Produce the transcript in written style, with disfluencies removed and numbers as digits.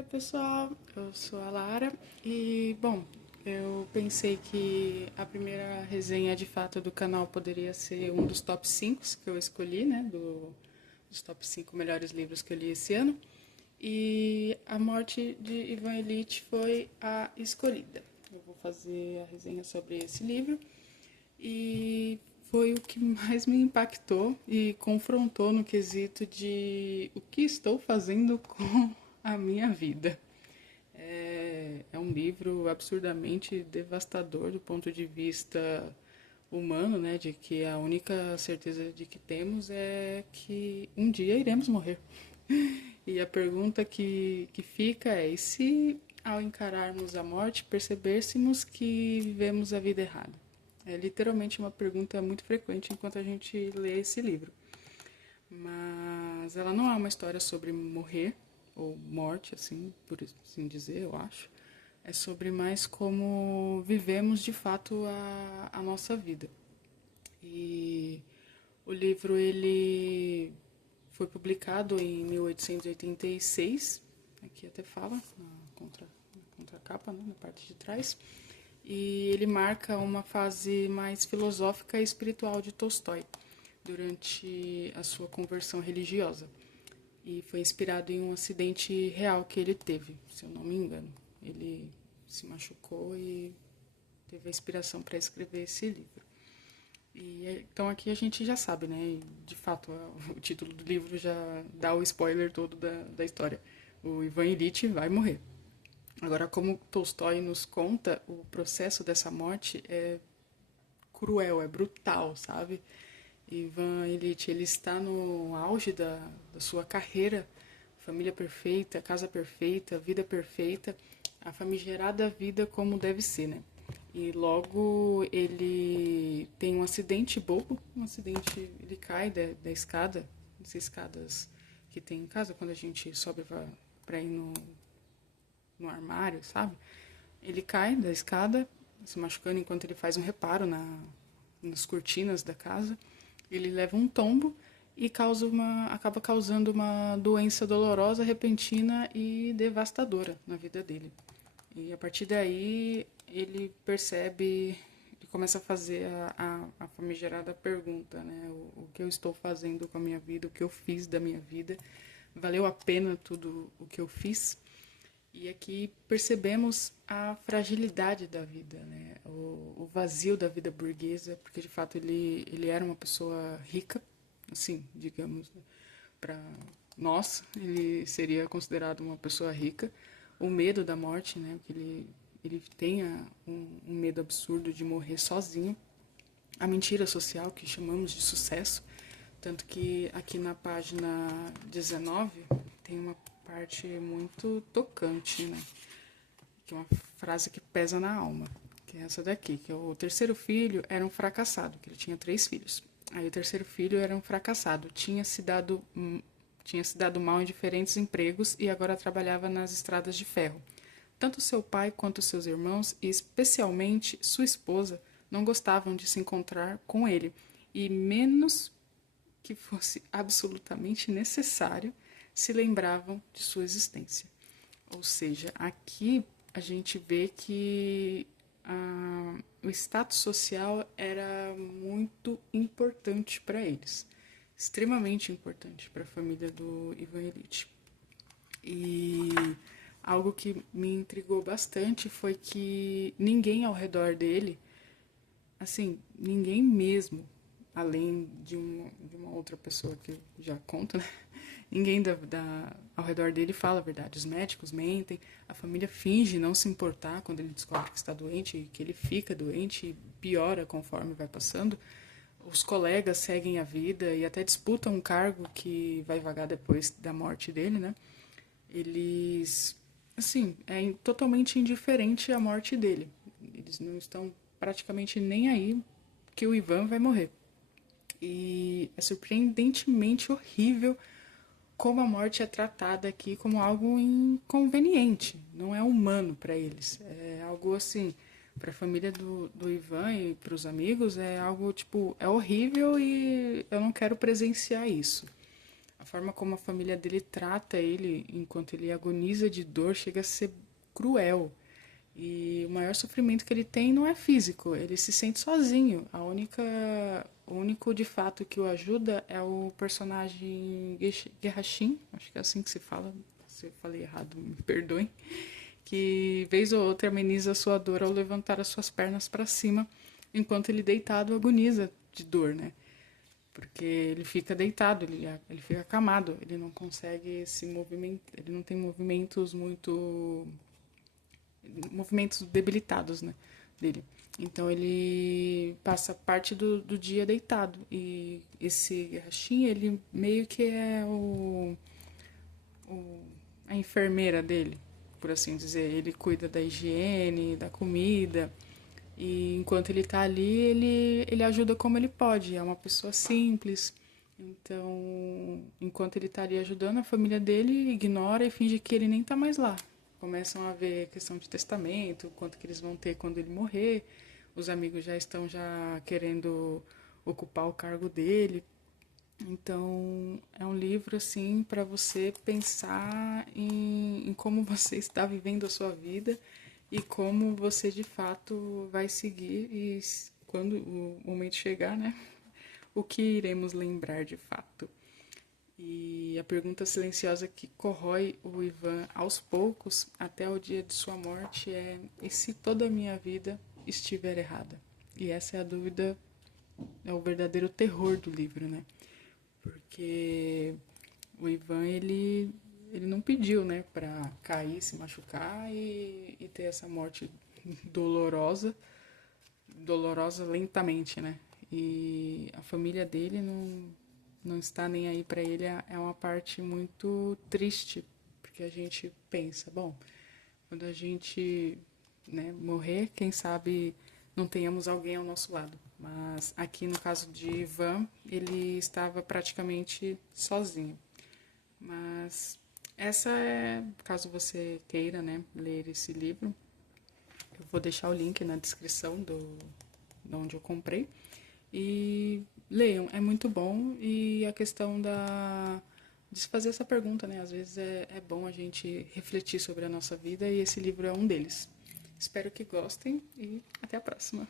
Oi, pessoal, eu sou a Lara e, bom, eu pensei que a primeira resenha de fato do canal poderia ser um dos top 5 que eu escolhi, né, dos top 5 melhores livros que eu li esse ano. E A Morte de Ivan Ilitch foi a escolhida. Eu vou fazer a resenha sobre esse livro e foi o que mais me impactou e confrontou no quesito de o que estou fazendo com a minha vida. É um livro absurdamente devastador do ponto de vista humano, né? De que a única certeza de que temos é que um dia iremos morrer. E a pergunta que fica é: e se ao encararmos a morte percebêssemos que vivemos a vida errada? É literalmente uma pergunta muito frequente enquanto a gente lê esse livro. Mas ela não é uma história sobre morrer, ou morte, assim, por assim dizer, eu acho. É sobre mais como vivemos de fato a nossa vida. E o livro ele foi publicado em 1886, aqui até fala, na contracapa, né, na parte de trás. E ele marca uma fase mais filosófica e espiritual de Tolstói durante a sua conversão religiosa. E foi inspirado em um acidente real que ele teve, se eu não me engano. Ele se machucou e teve a inspiração para escrever esse livro. E então aqui a gente já sabe, né? De fato, o título do livro já dá o spoiler todo da história. O Ivan Ilitch vai morrer. Agora, como Tolstói nos conta, o processo dessa morte é cruel, é brutal, sabe? Ivan Ilitch, ele está no auge da sua carreira, família perfeita, casa perfeita, vida perfeita, a famigerada vida como deve ser, né? E logo ele tem um acidente bobo, ele cai da escada, essas escadas que tem em casa, quando a gente sobe para ir no armário, sabe? Ele cai da escada, se machucando enquanto ele faz um reparo nas cortinas da casa. Ele leva um tombo e acaba causando uma doença dolorosa, repentina e devastadora na vida dele. E a partir daí ele percebe e começa a fazer a famigerada pergunta, né? O que eu estou fazendo com a minha vida, o que eu fiz da minha vida, valeu a pena tudo o que eu fiz? E aqui percebemos a fragilidade da vida, né? O vazio da vida burguesa, porque de fato ele era uma pessoa rica, assim, digamos, né? Para nós, ele seria considerado uma pessoa rica. O medo da morte, né? Que ele tenha um medo absurdo de morrer sozinho. A mentira social, que chamamos de sucesso. Tanto que aqui na página 19 tem uma parte muito tocante, né? Que é uma frase que pesa na alma, que é essa daqui, que o terceiro filho era um fracassado, que ele tinha 3 filhos. Aí o terceiro filho era um fracassado, tinha se dado mal em diferentes empregos e agora trabalhava nas estradas de ferro. Tanto seu pai quanto seus irmãos, e especialmente sua esposa, não gostavam de se encontrar com ele, e menos que fosse absolutamente necessário, se lembravam de sua existência. Ou seja, aqui a gente vê que o status social era muito importante para eles, extremamente importante para a família do Ivan Ilitch. E algo que me intrigou bastante foi que ninguém ao redor dele, assim, ninguém mesmo, além de uma outra pessoa que já conta, né? Ninguém ao redor dele fala a verdade. Os médicos mentem, a família finge não se importar quando ele descobre que está doente e que ele fica doente e piora conforme vai passando. Os colegas seguem a vida e até disputam um cargo que vai vagar depois da morte dele, né? Eles, assim, é totalmente indiferente à morte dele. Eles não estão praticamente nem aí que o Ivan vai morrer. E é surpreendentemente horrível como a morte é tratada aqui como algo inconveniente, não é humano para eles. É algo assim, para a família do Ivan e para os amigos, é algo tipo, é horrível e eu não quero presenciar isso. a forma como a família dele trata ele enquanto ele agoniza de dor chega a ser cruel. E o maior sofrimento que ele tem não é físico, ele se sente sozinho. O único de fato que o ajuda é o personagem Gerashim, acho que é assim que se fala, se eu falei errado, me perdoem, que vez ou outra ameniza a sua dor ao levantar as suas pernas para cima, enquanto ele deitado agoniza de dor, né? Porque ele fica deitado, ele fica acamado, ele não consegue se movimentar, ele não tem movimentos debilitados, né, dele. Então ele passa parte do dia deitado. E esse Rachin, ele meio que é o, a enfermeira dele, por assim dizer. Ele cuida da higiene, da comida. E enquanto ele está ali, ele ajuda como ele pode. É uma pessoa simples. Então, enquanto ele está ali ajudando, a família dele ignora e finge que ele nem está mais lá. Começam a ver questão de testamento, quanto que eles vão ter quando ele morrer. Os amigos já estão já querendo ocupar o cargo dele. Então, é um livro assim para você pensar em como você está vivendo a sua vida e como você de fato vai seguir e quando o momento chegar, né? O que iremos lembrar de fato. E a pergunta silenciosa que corrói o Ivan aos poucos até o dia de sua morte é: e se toda a minha vida estiver errada? E essa é a dúvida, é o verdadeiro terror do livro, né? Porque o Ivan, ele não pediu, né, pra cair, se machucar e ter essa morte dolorosa, dolorosa lentamente, né? E a família dele não está nem aí para ele, é uma parte muito triste, porque a gente pensa, bom, quando a gente, né, morrer, quem sabe não tenhamos alguém ao nosso lado. Mas aqui no caso de Ivan, ele estava praticamente sozinho. Mas essa é, caso você queira, né, ler esse livro, eu vou deixar o link na descrição de onde eu comprei. E leiam, é muito bom. E a questão de se fazer essa pergunta, né? Às vezes é bom a gente refletir sobre a nossa vida e esse livro é um deles. Espero que gostem e até a próxima.